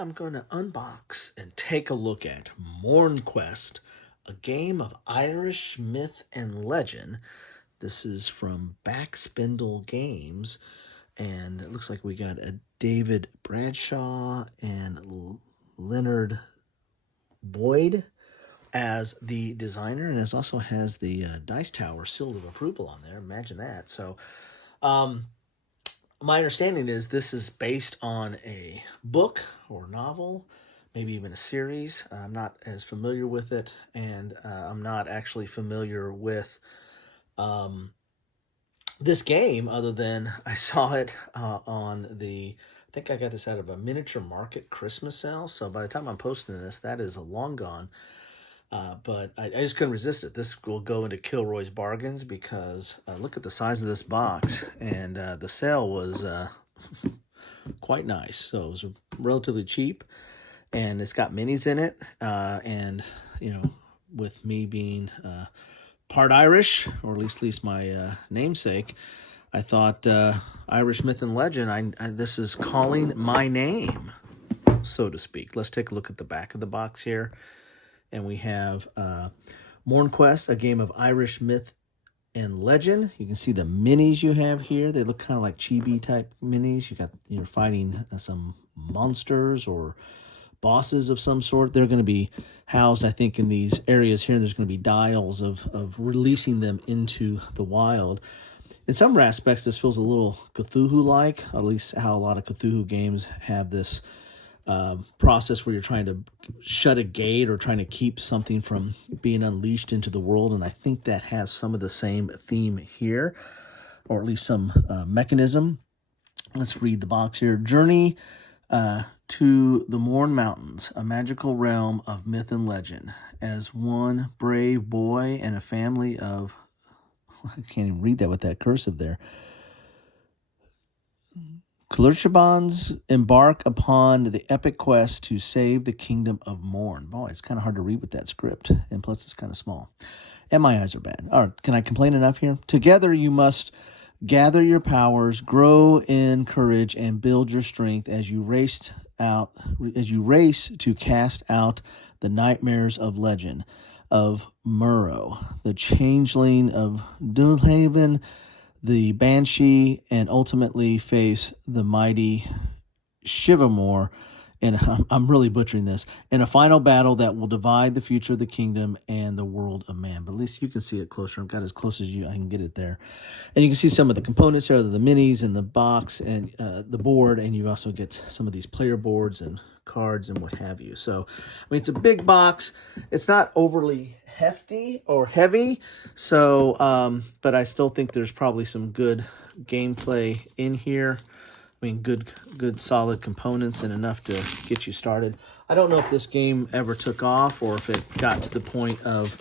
I'm going to unbox and take a look at MourneQuest, a game of Irish myth and legend. This is from Backspindle Games, and it looks like we got a David Bradshaw and Leonard Boyd as the designer, and it also has the Dice Tower seal of approval on there. Imagine that. So, my understanding is this is based on a book or novel, maybe even a series. I'm not as familiar with it, and I'm not actually familiar with this game other than I saw it on the, I think I got this out of a miniature market Christmas sale. So by the time I'm posting this, that is long gone. But I just couldn't resist it. This will go into Kilroy's Bargains because look at the size of this box. And the sale was quite nice. So it was relatively cheap. And it's got minis in it. And, you know, with me being part Irish, or at least my namesake, I thought Irish myth and legend, this is calling my name, so to speak. Let's take a look at the back of the box here. And we have MourneQuest, a game of Irish myth and legend. You can see the minis you have here. They look kind of like chibi type minis. You're fighting some monsters or bosses of some sort. They're going to be housed, I think, in these areas here. There's going to be dials of releasing them into the wild. In some aspects, this feels a little Cthulhu-like, or at least how a lot of Cthulhu games have this process where you're trying to shut a gate or trying to keep something from being unleashed into the world. And I think that has some of the same theme here, or at least some mechanism. Let's read the box here. Journey to the Mourne Mountains, a magical realm of myth and legend. As one brave boy and a family of, I can't even read that with that cursive there, clurichauns embark upon the epic quest to save the kingdom of Mourne. Boy, it's kind of hard to read with that script, and plus it's kind of small. And my eyes are bad. All right, can I complain enough here? Together you must gather your powers, grow in courage, and build your strength as you race to cast out the nightmares of legend, of Murrow, the changeling of Dunhaven, the Banshee, and ultimately face the mighty Shivamore, and I'm really butchering this, in a final battle that will divide the future of the kingdom and the world of man. But at least you can see it closer. I've got as close as I can get it there. And you can see some of the components there, the minis and the box and the board, and you also get some of these player boards and cards and what have you. So, I mean, it's a big box. It's not overly hefty or heavy, so but I still think there's probably some good gameplay in here. I mean, good solid components and enough to get you started. I don't know if this game ever took off or if it got to the point of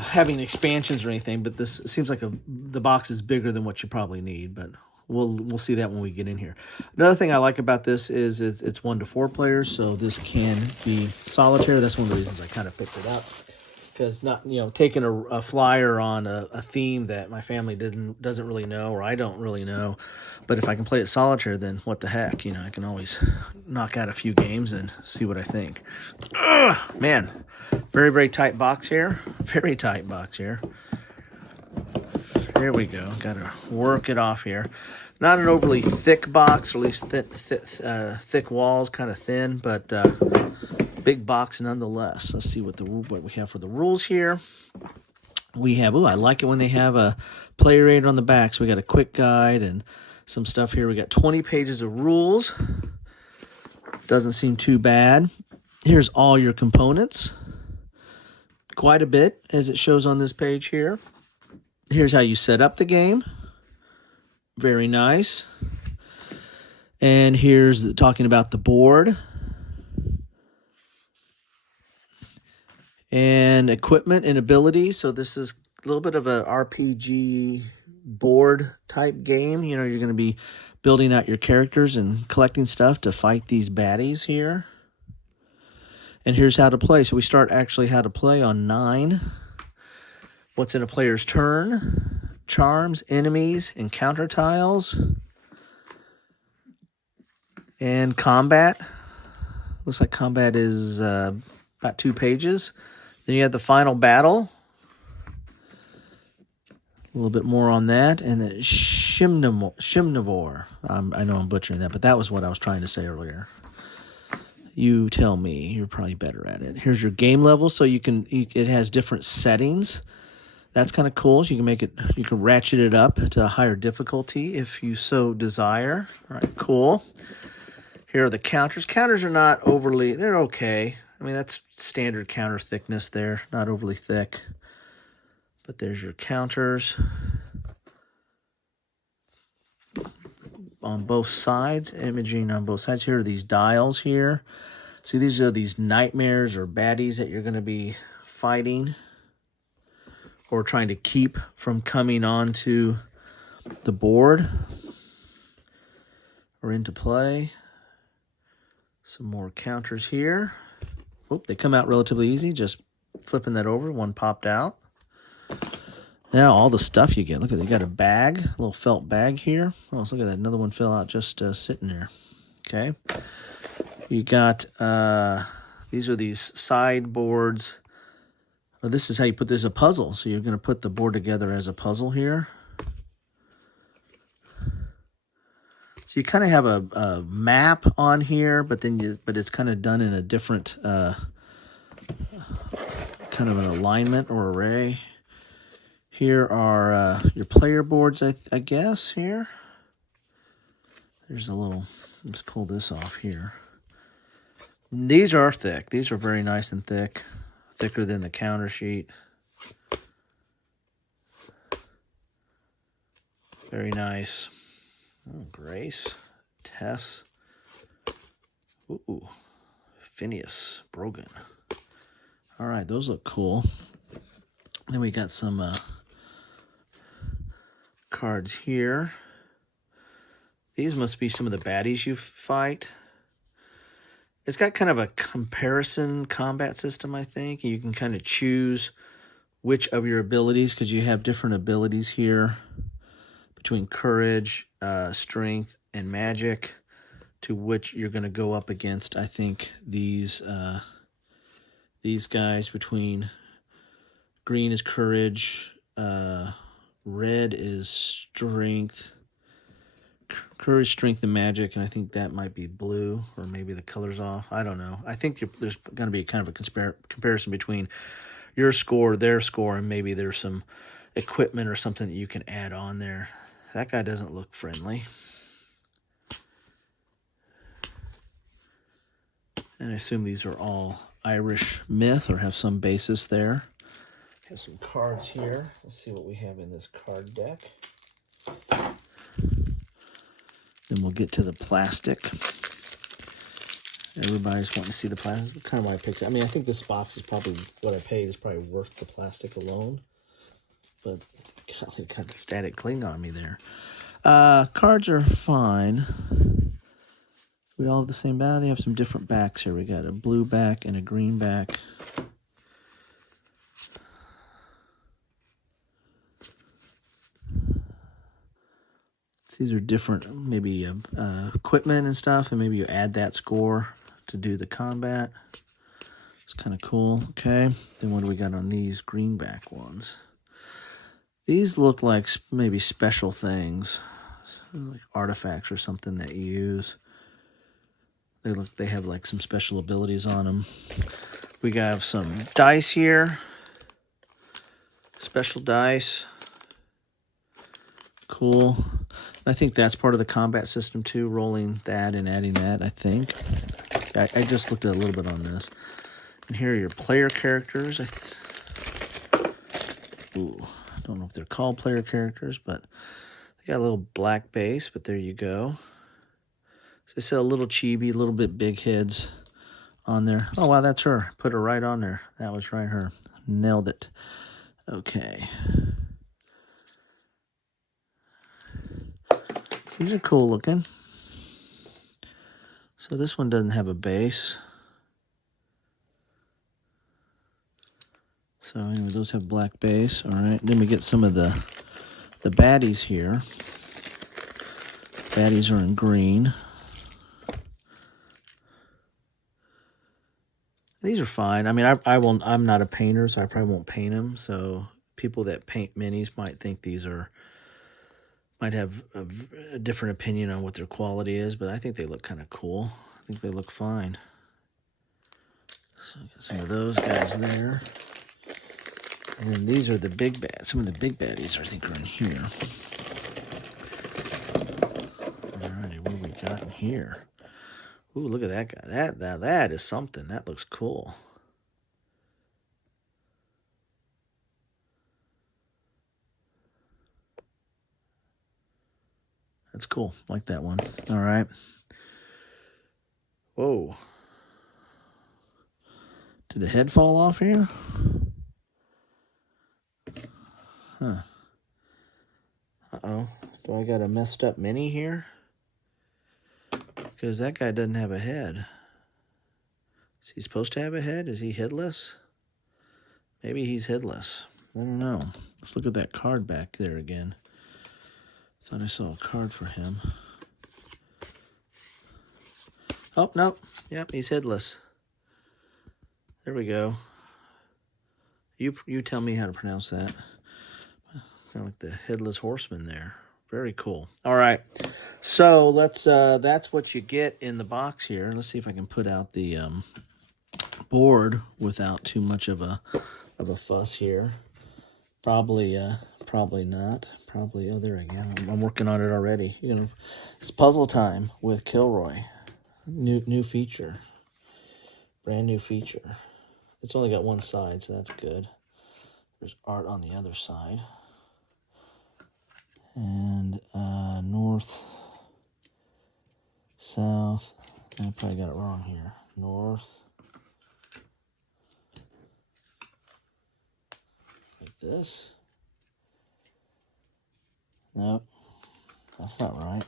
having expansions or anything, but this seems like the box is bigger than what you probably need, but we'll see that when we get in here. Another thing I like about this is it's 1 to 4 players, so this can be solitaire. That's one of the reasons I kind of picked it up, because taking a flyer on a theme that my family doesn't really know, or I don't really know, but if I can play it solitaire, then what the heck, I can always knock out a few games and see what I think. Ugh, man, very, very tight box here. Very tight box here. There we go. Got to work it off here. Not an overly thick box, or at least thick walls, kind of thin, but big box nonetheless. Let's see what we have for the rules here. We have, I like it when they have a player aid on the back. So we got a quick guide and some stuff here. We got 20 pages of rules. Doesn't seem too bad. Here's all your components. Quite a bit, as it shows on this page here. Here's how you set up the game. Very nice. And here's talking about the board. And equipment and abilities. So this is a little bit of a RPG board type game. You're going to be building out your characters and collecting stuff to fight these baddies here. And here's how to play. So we start actually how to play on 9. What's in a player's turn? Charms, enemies, encounter tiles, and combat. Looks like combat is about 2 pages. Then you have the final battle. A little bit more on that. And then Shimnivore. I know I'm butchering that, but that was what I was trying to say earlier. You tell me. You're probably better at it. Here's your game level. So it has different settings. That's kind of cool. So you can ratchet it up to a higher difficulty if you so desire. All right, cool. Here are the counters. Counters are not overly, they're okay. I mean, that's standard counter thickness there, not overly thick. But there's your counters on both sides, imaging on both sides. Here are these dials here. See, these are these nightmares or baddies that you're going to be fighting or trying to keep from coming onto the board or into play. Some more counters here. Oh, they come out relatively easy. Just flipping that over. One popped out. Now all the stuff you get. Look at it. You got a bag, a little felt bag here. Oh, look at that. Another one fell out just sitting there. Okay. You got, these are these sideboards. Oh, this is how you put this as a puzzle. So you're going to put the board together as a puzzle here. So you kind of have a map on here, but it's kind of done in a different kind of an alignment or array. Here are your player boards, I guess, here. There's a little, let's pull this off here. These are thick. These are very nice and thick. Thicker than the counter sheet. Very nice. Oh, Grace. Tess. Ooh. Phineas. Brogan. All right, those look cool. Then we got some cards here. These must be some of the baddies you fight. It's got kind of a comparison combat system, I think. You can kind of choose which of your abilities, because you have different abilities here between courage, strength, and magic, to which you're going to go up against, I think, these guys. Between green is courage, red is strength, courage, strength, and magic, and I think that might be blue, or maybe the color's off. I don't know. I think there's going to be kind of a comparison between your score, their score, and maybe there's some equipment or something that you can add on there. That guy doesn't look friendly. And I assume these are all Irish myth or have some basis there. Have some cards here. Let's see what we have in this card deck. Then we'll get to the plastic. Everybody's wanting to see the plastic. Kind of my picture. I mean, I think this box is probably what I paid is probably worth the plastic alone. But golly, got the static cling on me there. Cards are fine. We all have the same back. They have some different backs here. We got a blue back and a green back. These are different, maybe equipment and stuff, and maybe you add that score to do the combat. It's kind of cool. Okay, then what do we got on these greenback ones? These look like maybe special things, like artifacts or something that you use. They have like some special abilities on them. We got some dice here, special dice. Cool. I think that's part of the combat system too, rolling that and adding that, I think. I just looked at a little bit on this. And here are your player characters. Ooh, I don't know if they're called player characters, but they got a little black base, but there you go. So they said a little chibi, a little bit big heads on there. Oh, wow, that's her. Put her right on there. That was right, her. Nailed it. Okay. These are cool looking. So this one doesn't have a base. So anyway, those have black base. All right, then we get some of the baddies here. Baddies are in green. these are fine. I mean, I'm not a painter, so I probably won't paint them. So people that paint minis might think might have a different opinion on what their quality is, but I think they look kind of cool. I think they look fine. So got some of those guys there. And then these are the big bad. Some of the big baddies I think are in here. Alrighty, what do we got in here? Ooh, look at that guy. That is something. That looks cool. That's cool. Like that one. All right. Whoa. Did the head fall off here? Huh. Uh-oh. Do I got a messed up mini here? Because that guy doesn't have a head. Is he supposed to have a head? Is he headless? Maybe he's headless. I don't know. Let's look at that card back there again. Thought I saw a card for him. Oh, no. Yep, he's headless. There we go. You tell me how to pronounce that. Kind of like the headless horseman there. Very cool. All right. So let's that's what you get in the box here. Let's see if I can put out the board without too much of a fuss here. Probably not. Probably, oh, there I go. I'm working on it already. You know, it's puzzle time with Kilroy. New feature. Brand new feature. It's only got one side, so that's good. There's art on the other side. And north, south. I probably got it wrong here. North. Like this. Nope. That's not right.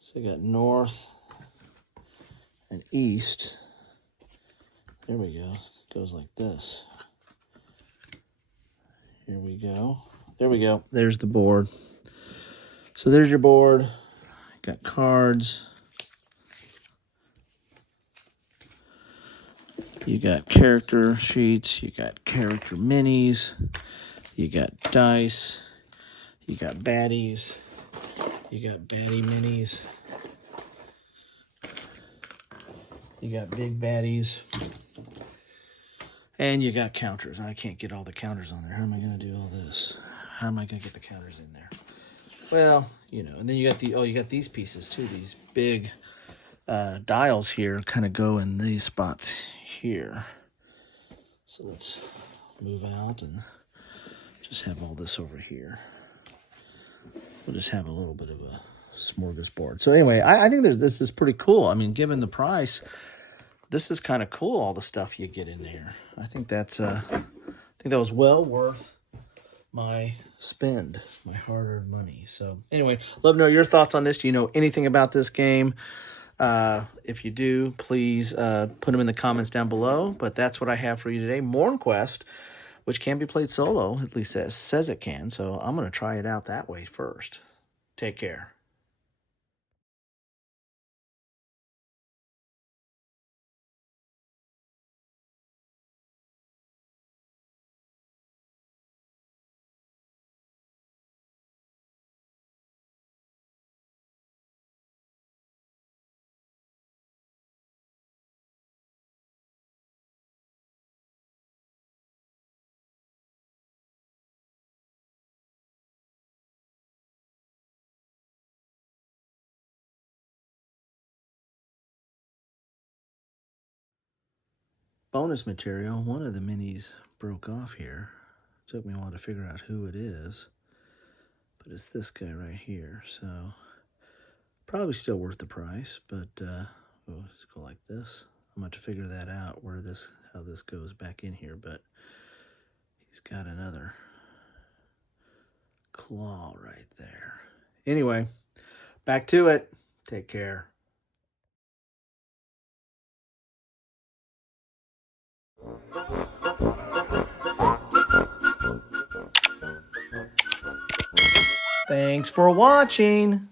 So we got north and east. There we go. It goes like this. Here we go. There we go. There's the board. So there's your board. Got cards. You got character sheets. You got character minis. You got dice. You got baddies. You got baddie minis. You got big baddies. And you got counters. I can't get all the counters on there. How am I going to do all this? How am I going to get the counters in there? Well, you know, and then you got you got these pieces too. These big dials here kind of go in these spots here. So let's move out and just have all this over here. We'll just have a little bit of a smorgasbord. So anyway, I think this is pretty cool. I mean, given the price, this is kind of cool, all the stuff you get in there. I think that was well worth my spend, my hard-earned money. So anyway, love to know your thoughts on this. Do you know anything about this game? If you do, please put them in the comments down below. But that's what I have for you today. MourneQuest, which can be played solo, at least says it can. So I'm going to try it out that way first. Take care. Bonus material, one of the minis broke off here. Took me a while to figure out who it is. But it's this guy right here, so probably still worth the price, but let's go like this. I'm going to figure that out, how this goes back in here, but he's got another claw right there. Anyway, back to it. Take care. Thanks for watching.